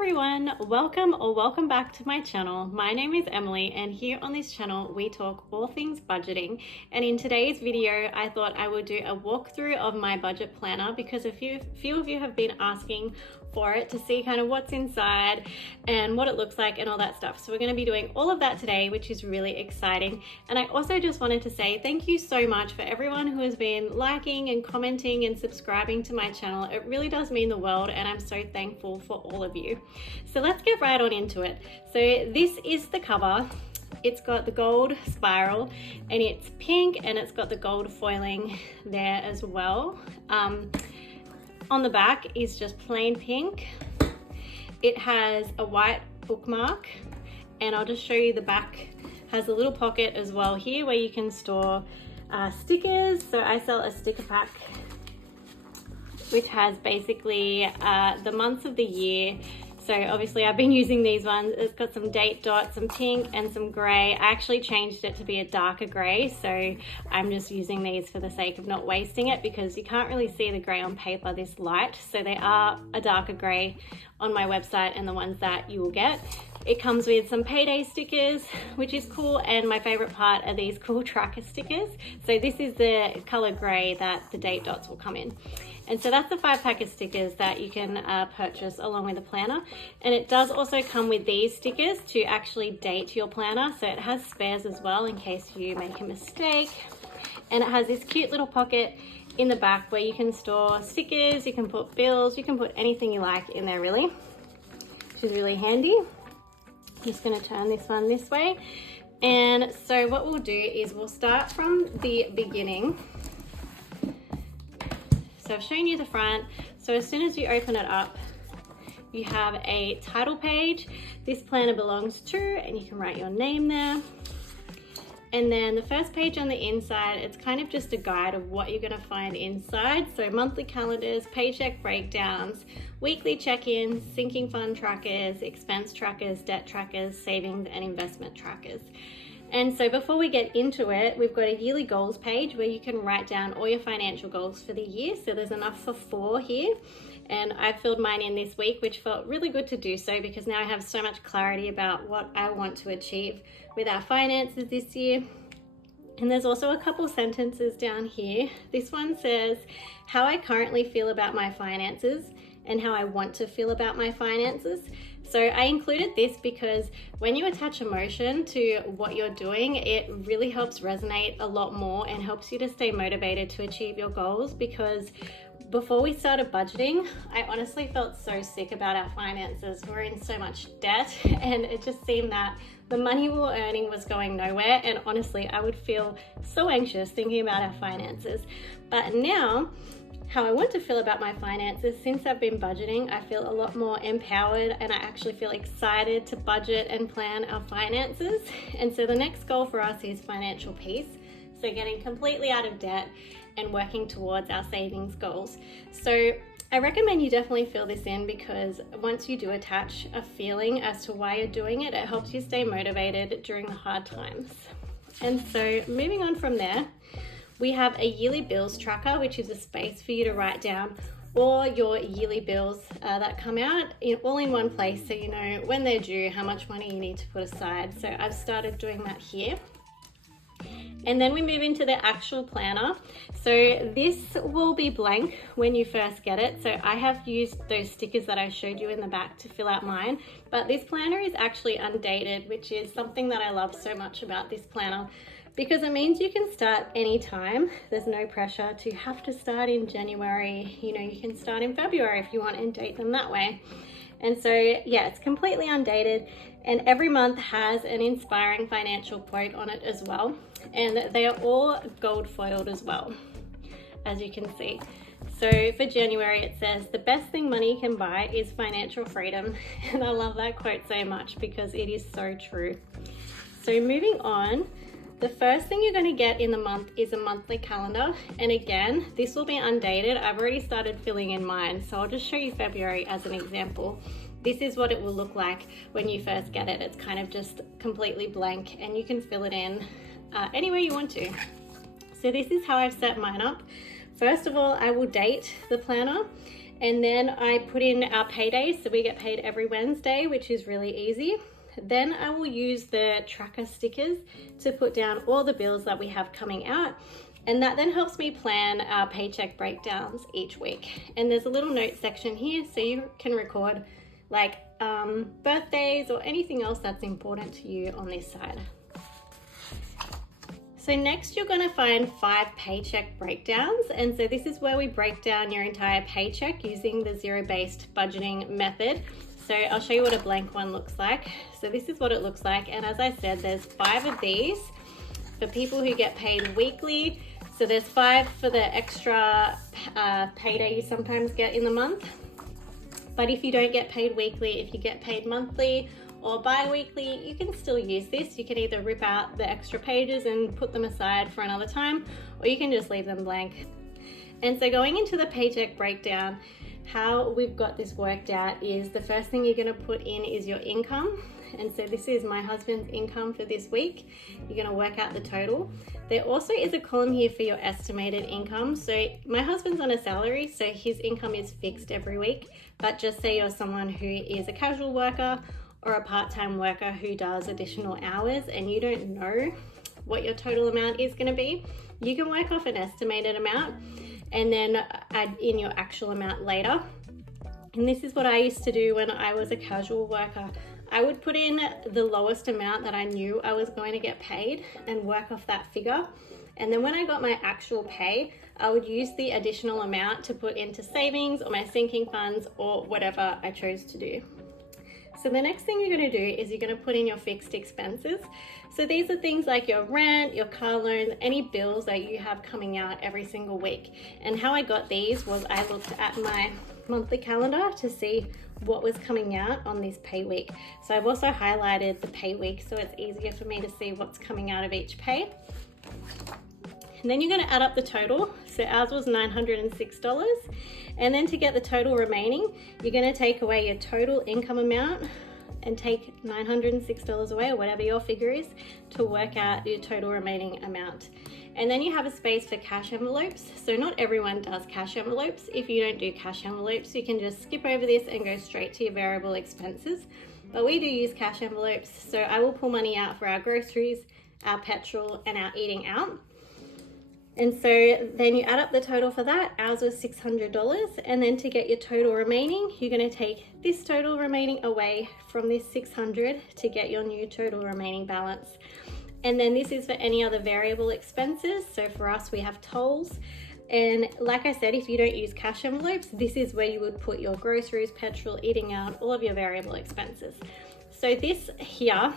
everyone, welcome back to my channel. My name is Emily, and here on this channel we talk all things budgeting. And in today's video I thought I would do a walkthrough of my budget planner because a few of you have been asking for it to see kind of what's inside and what it looks like and all that stuff. So we're going to be doing all of that today, which is really exciting. And I also just wanted to say thank you so much for everyone who has been liking and commenting and subscribing to my channel. It really does mean the world, and I'm so thankful for all of you. So let's get right on into it. So this is the cover. It's got the gold spiral and it's pink, and it's got the gold foiling there as well. On the back is just plain pink. It has a white bookmark, and I'll just show you the back. Has a little pocket as well here where you can store stickers. So I sell a sticker pack which has basically the months of the year. So obviously I've been using these ones. It's got some date dots, some pink and some gray. I actually changed it to be a darker gray, so I'm just using these for the sake of not wasting it because you can't really see the gray on paper this light. So they are a darker gray on my website and the ones that you will get. It comes with some payday stickers, which is cool, and my favorite part are these cool tracker stickers. So this is the color gray that the date dots will come in. And so that's the 5-pack of stickers that you can purchase along with the planner. And it does also come with these stickers to actually date your planner. So it has spares as well in case you make a mistake. And it has this cute little pocket in the back where you can store stickers, you can put bills, you can put anything you like in there really, which is really handy. I'm just going to turn this one this way. And so what we'll do is we'll start from the beginning. So I've shown you the front. So as soon as you open it up, you have a title page. This planner belongs to, and you can write your name there. And then the first page on the inside, it's kind of just a guide of what you're gonna find inside. So monthly calendars, paycheck breakdowns, weekly check-ins, sinking fund trackers, expense trackers, debt trackers, savings and investment trackers. And so before we get into it, we've got a yearly goals page where you can write down all your financial goals for the year. So there's enough for 4 here. And I filled mine in this week, which felt really good to do so because now I have so much clarity about what I want to achieve with our finances this year. And there's also a couple sentences down here. This one says how I currently feel about my finances and how I want to feel about my finances. So I included this because when you attach emotion to what you're doing, it really helps resonate a lot more and helps you to stay motivated to achieve your goals. Because before we started budgeting, I honestly felt so sick about our finances. We're in so much debt, and it just seemed that the money we were earning was going nowhere. And honestly, I would feel so anxious thinking about our finances. But now, how I want to feel about my finances, since I've been budgeting, I feel a lot more empowered, and I actually feel excited to budget and plan our finances. And so the next goal for us is financial peace. So getting completely out of debt and working towards our savings goals. So I recommend you definitely fill this in because once you do attach a feeling as to why you're doing it, it helps you stay motivated during the hard times. And so moving on from there, we have a yearly bills tracker, which is a space for you to write down all your yearly bills that come out all in one place, so you know when they're due, how much money you need to put aside. So I've started doing that here. And then we move into the actual planner. So this will be blank when you first get it. So I have used those stickers that I showed you in the back to fill out mine, but this planner is actually undated, which is something that I love so much about this planner, because it means you can start anytime. There's no pressure to have to start in January. You know, you can start in February if you want and date them that way. And so, yeah, it's completely undated, and every month has an inspiring financial quote on it as well. And they are all gold foiled as well, as you can see. So for January, it says, the best thing money can buy is financial freedom. And I love that quote so much because it is so true. So moving on, the first thing you're going to get in the month is a monthly calendar. And again, this will be undated. I've already started filling in mine, so I'll just show you February as an example. This is what it will look like when you first get it. It's kind of just completely blank, and you can fill it in any way you want to. So this is how I've set mine up. First of all, I will date the planner, And then I put in our paydays, so we get paid every Wednesday, which is really easy. Then I will use the tracker stickers to put down all the bills that we have coming out. And that then helps me plan our paycheck breakdowns each week. And there's a little note section here so you can record like birthdays or anything else that's important to you on this side. So next you're going to find 5 paycheck breakdowns, and so this is where we break down your entire paycheck using the zero-based budgeting method. So I'll show you what a blank one looks like. So this is what it looks like, and as I said, there's 5 of these for people who get paid weekly. So there's 5 for the extra payday you sometimes get in the month. But if you don't get paid weekly, if you get paid monthly or bi-weekly, you can still use this. You can either rip out the extra pages and put them aside for another time, or you can just leave them blank. And so going into the paycheck breakdown, how we've got this worked out is the first thing you're going to put in is your income. And so this is my husband's income for this week. You're going to work out the total. There also is a column here for your estimated income. So my husband's on a salary, so his income is fixed every week. But just say you're someone who is a casual worker or a part-time worker who does additional hours and you don't know what your total amount is going to be, you can work off an estimated amount and then add in your actual amount later. And this is what I used to do when I was a casual worker. I would put in the lowest amount that I knew I was going to get paid and work off that figure. And then when I got my actual pay, I would use the additional amount to put into savings or my sinking funds or whatever I chose to do. So the next thing you're going to do is you're going to put in your fixed expenses. So these are things like your rent, your car loan, any bills that you have coming out every single week. And how I got these was I looked at my monthly calendar to see what was coming out on this pay week. So I've also highlighted the pay week so it's easier for me to see what's coming out of each pay. And then you're going to add up the total. So ours was $906. And then to get the total remaining, you're going to take away your total income amount and take $906 away, or whatever your figure is, to work out your total remaining amount. And then you have a space for cash envelopes. So not everyone does cash envelopes. If you don't do cash envelopes, you can just skip over this and go straight to your variable expenses. But we do use cash envelopes. So I will pull money out for our groceries, our petrol, and our eating out. And so then you add up the total for that. Ours was $600. And then to get your total remaining, you're going to take this total remaining away from this $600 to get your new total remaining balance. And then this is for any other variable expenses. So for us, we have tolls. And like I said, if you don't use cash envelopes, this is where you would put your groceries, petrol, eating out, all of your variable expenses. So this here,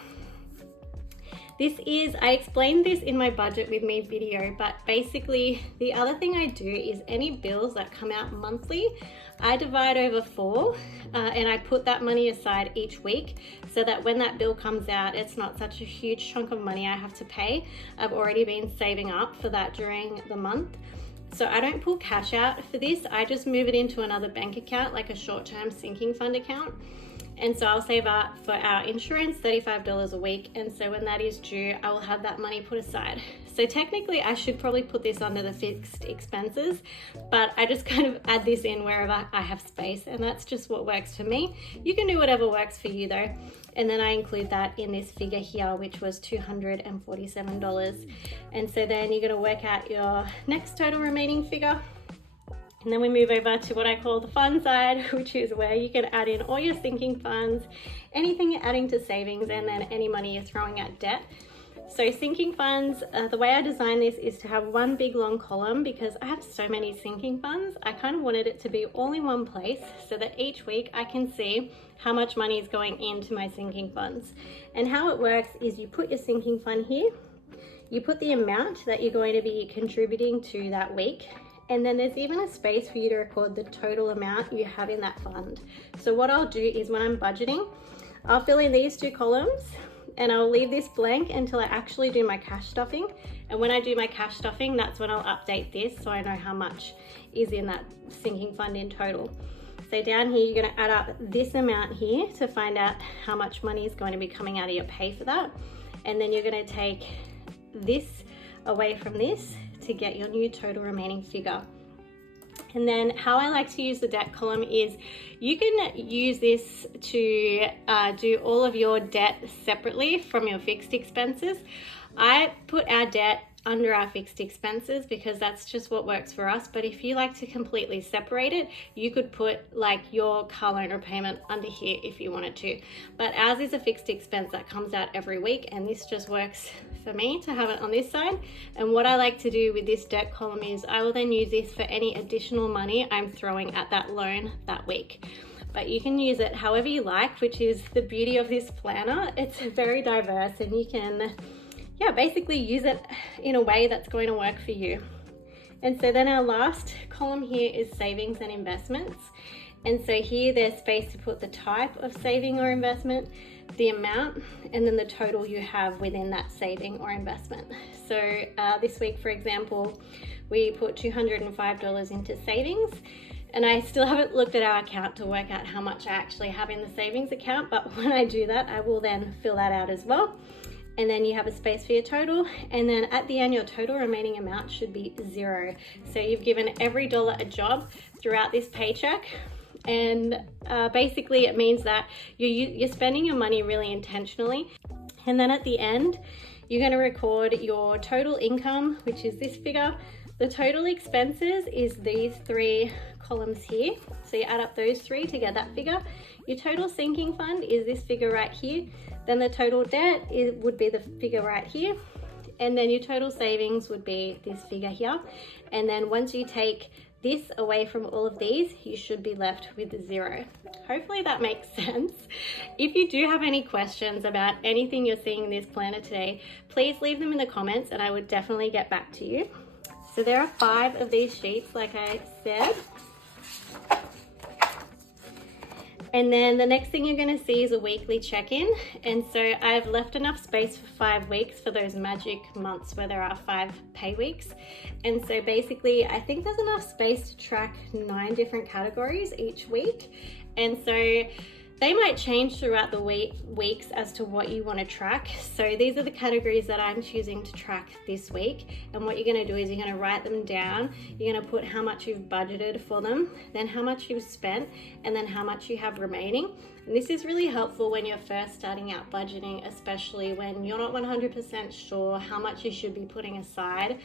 I explained this in my budget with me video, but basically the other thing I do is any bills that come out monthly, I divide over 4 and I put that money aside each week so that when that bill comes out, it's not such a huge chunk of money I have to pay. I've already been saving up for that during the month. So I don't pull cash out for this. I just move it into another bank account, like a short-term sinking fund account. And so I'll save up for our insurance, $35 a week. And so when that is due, I will have that money put aside. So technically I should probably put this under the fixed expenses, but I just kind of add this in wherever I have space. And that's just what works for me. You can do whatever works for you though. And then I include that in this figure here, which was $247. And so then you're gonna work out your next total remaining figure. And then we move over to what I call the fun side, which is where you can add in all your sinking funds, anything you're adding to savings, and then any money you're throwing at debt. So sinking funds, the way I designed this is to have one big long column because I have so many sinking funds. I kind of wanted it to be all in one place so that each week I can see how much money is going into my sinking funds. And how it works is you put your sinking fund here, you put the amount that you're going to be contributing to that week, and then there's even a space for you to record the total amount you have in that fund. So what I'll do is when I'm budgeting, I'll fill in these 2 columns and I'll leave this blank until I actually do my cash stuffing. And when I do my cash stuffing, that's when I'll update this so I know how much is in that sinking fund in total. So down here, you're gonna add up this amount here to find out how much money is going to be coming out of your pay for that. And then you're gonna take this away from this to get your new total remaining figure. And then how I like to use the debt column is you can use this to do all of your debt separately from your fixed expenses. I put our debt under our fixed expenses because that's just what works for us. But if you like to completely separate it, you could put like your car loan repayment under here if you wanted to. But ours is a fixed expense that comes out every week, and this just works for me to have it on this side. And what I like to do with this debt column is I will then use this for any additional money I'm throwing at that loan that week. But you can use it however you like, which is the beauty of this planner. It's very diverse, and you can basically use it in a way that's going to work for you. And so then our last column here is savings and investments. And so here there's space to put the type of saving or investment, the amount, and then the total you have within that saving or investment. So this week, for example, we put $205 into savings, and I still haven't looked at our account to work out how much I actually have in the savings account, but when I do that, I will then fill that out as well. And then you have a space for your total, and then at the end your total remaining amount should be 0. So you've given every dollar a job throughout this paycheck, and basically it means that you're spending your money really intentionally. And then at the end you're going to record your total income, which is this figure. The total expenses is these 3 columns here, so you add up those 3 to get that figure. Your total sinking fund is this figure right here. Then the total debt would be the figure right here. And then your total savings would be this figure here. And then once you take this away from all of these, you should be left with 0. Hopefully that makes sense. If you do have any questions about anything you're seeing in this planner today, please leave them in the comments and I would definitely get back to you. So there are 5 of these sheets, like I said. And then the next thing you're going to see is a weekly check-in. And so I've left enough space for 5 weeks for those magic months where there are 5 pay weeks. And so basically I think there's enough space to track 9 different categories each week. And so they might change throughout the weeks as to what you want to track. So these are the categories that I'm choosing to track this week. And what you're going to do is you're going to write them down. You're going to put how much you've budgeted for them, then how much you've spent, and then how much you have remaining. And this is really helpful when you're first starting out budgeting, especially when you're not 100% sure how much you should be putting aside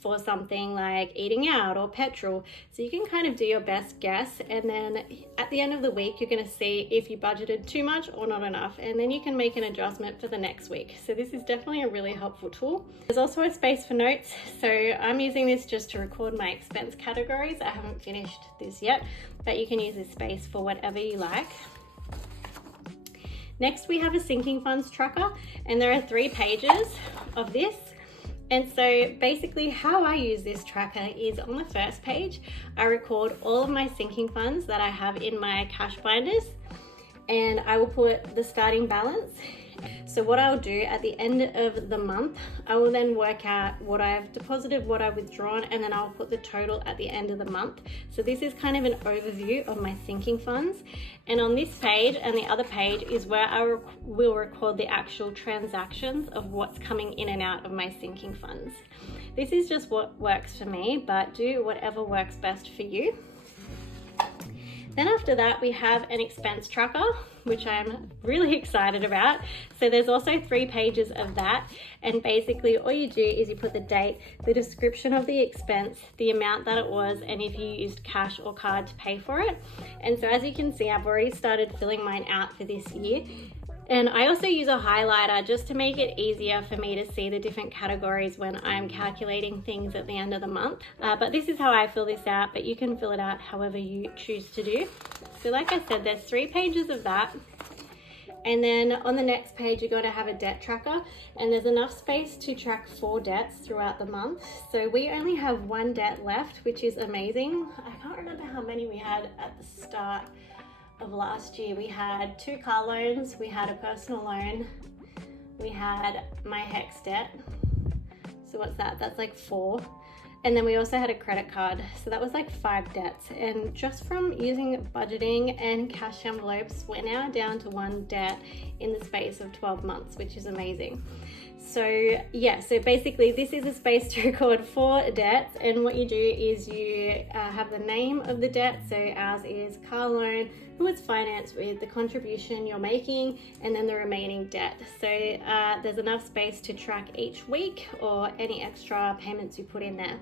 for something like eating out or petrol. So you can kind of do your best guess, and then at the end of the week you're going to see if you budgeted too much or not enough, and then you can make an adjustment for the next week. So this is definitely a really helpful tool. There's also a space for notes, so I'm using this just to record my expense categories. I haven't finished this yet, but you can use this space for whatever you like. Next we have a sinking funds tracker, and there are 3 pages of this. And so basically how I use this tracker is on the first page, I record all of my sinking funds that I have in my cash binders, and I will put the starting balance. So what I'll do at the end of the month, I will then work out what I've deposited, what I've withdrawn, and then I'll put the total at the end of the month. So this is kind of an overview of my sinking funds. And on this page and the other page is where I will record the actual transactions of what's coming in and out of my sinking funds. This is just what works for me, but do whatever works best for you. Then after that, we have an expense tracker, which I'm really excited about. So there's also 3 pages of that. And basically all you do is you put the date, the description of the expense, the amount that it was, and if you used cash or card to pay for it. And so as you can see, I've already started filling mine out for this year. And I also use a highlighter just to make it easier for me to see the different categories when I'm calculating things at the end of the month. But this is how I fill this out, but you can fill it out however you choose to do. So like I said, there's 3 pages of that. And then on the next page, you're going to have a debt tracker, and there's enough space to track 4 debts throughout the month. So we only have 1 debt left, which is amazing. I can't remember how many we had at the start of last year. We had 2 car loans, we had a personal loan, we had my HEX debt. So what's that? That's like 4. And then we also had a credit card. So that was like 5 debts. And just from using budgeting and cash envelopes, we're now down to 1 debt in the space of 12 months, which is amazing. So yeah, so basically this is a space to record 4 debts, and what you do is you have the name of the debt. So ours is car loan, who it's financed with, the contribution you're making, and then the remaining debt. So there's enough space to track each week or any extra payments you put in there.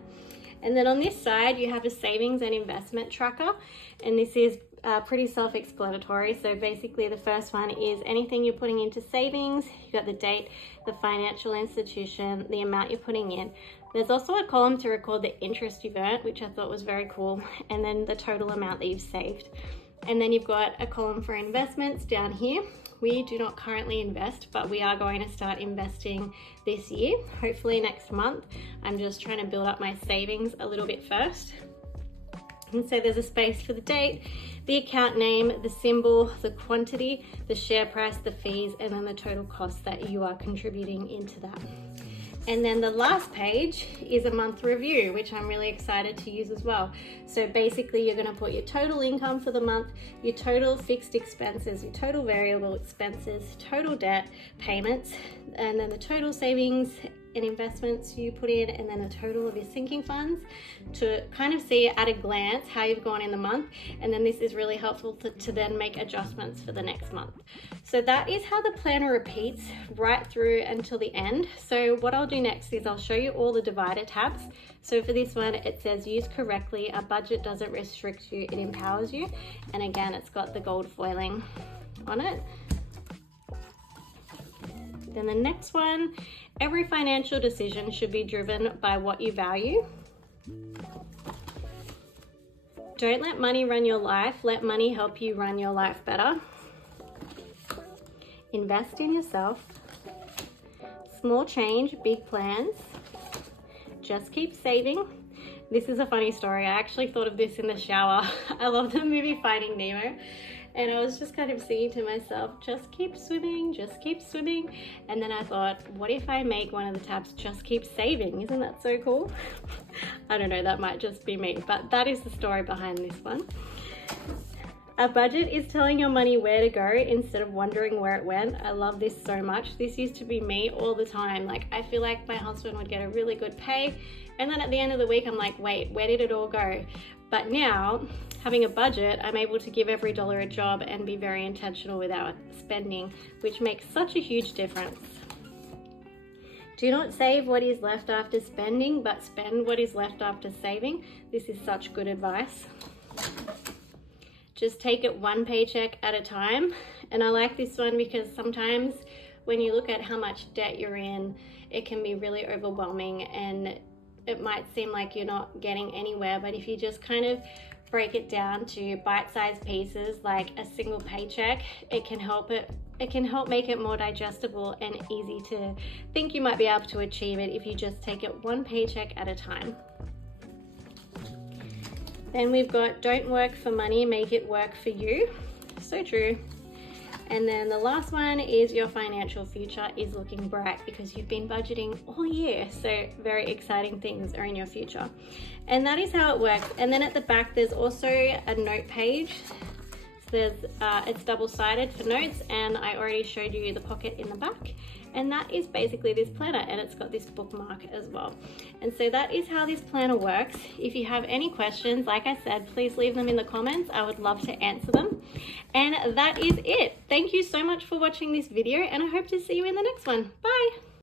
And then on this side, you have a savings and investment tracker, and this is pretty self-explanatory. So basically the first one is anything you're putting into savings. You've got the date, the financial institution, the amount you're putting in. There's also a column to record the interest you've earned, which I thought was very cool, and then the total amount that you've saved. And then you've got a column for investments down here. We do not currently invest, but we are going to start investing this year, hopefully next month. I'm just trying to build up my savings a little bit first. And so there's a space for the date, the account name, the symbol, the quantity, the share price, the fees, and then the total cost that you are contributing into that. And then the last page is a month review, which I'm really excited to use as well. So basically you're going to put your total income for the month, your total fixed expenses, your total variable expenses, total debt payments, and then the total savings and investments you put in, and then a total of your sinking funds, to kind of see at a glance how you've gone in the month. And then this is really helpful to then make adjustments for the next month. So that is how the planner repeats right through until the end. So what I'll do next is I'll show you all the divider tabs. So for this one, it says use correctly. A budget doesn't restrict you, it empowers you. And again, it's got the gold foiling on it. Then the next one, every financial decision should be driven by what you value. Don't let money run your life, let money help you run your life better. Invest in yourself. Small change, big plans. Just keep saving. This is a funny story. I actually thought of this in the shower. I love the movie Finding Nemo. And I was just kind of singing to myself, just keep swimming, just keep swimming. And then I thought, what if I make one of the tabs just keep saving? Isn't that so cool? I don't know, that might just be me, but that is the story behind this one. A budget is telling your money where to go instead of wondering where it went. I love this so much. This used to be me all the time. Like, I feel like my husband would get a really good pay, and then at the end of the week, I'm like, wait, where did it all go? But now, having a budget, I'm able to give every dollar a job and be very intentional with our spending, which makes such a huge difference. Do not save what is left after spending, but spend what is left after saving. This is such good advice. Just take it one paycheck at a time. And I like this one because sometimes when you look at how much debt you're in, it can be really overwhelming and it might seem like you're not getting anywhere, but if you just kind of break it down to bite-sized pieces like a single paycheck, it can help make it more digestible and easy to think you might be able to achieve it if you just take it one paycheck at a time. Then we've got don't work for money, make it work for you. So true. And then the last one is your financial future is looking bright because you've been budgeting all year. So very exciting things are in your future. And that is how it works. And then at the back, there's also a note page. So it's double-sided for notes, and I already showed you the pocket in the back. And that is basically this planner, and it's got this bookmark as well. And so that is how this planner works. If you have any questions, like I said, please leave them in the comments. I would love to answer them. And that is it. Thank you so much for watching this video, and I hope to see you in the next one. Bye.